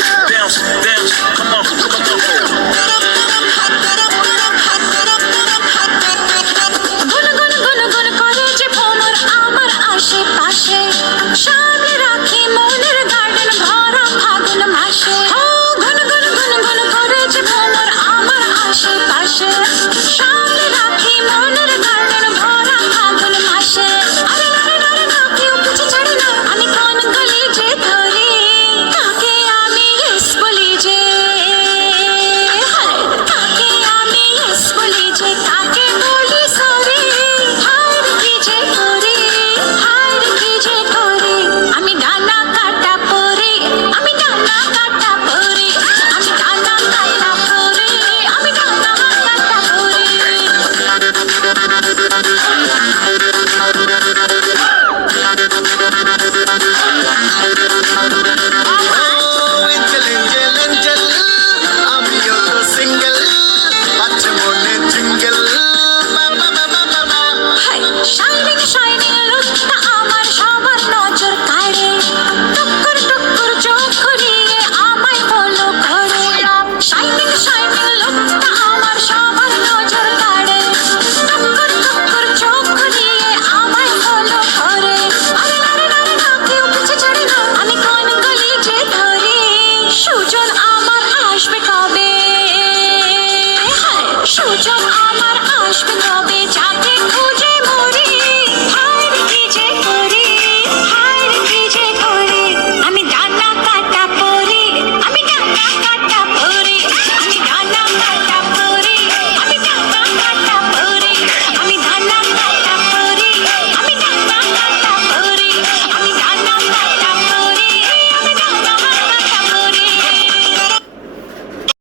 Bounce, bounce, come on. Наш пенал.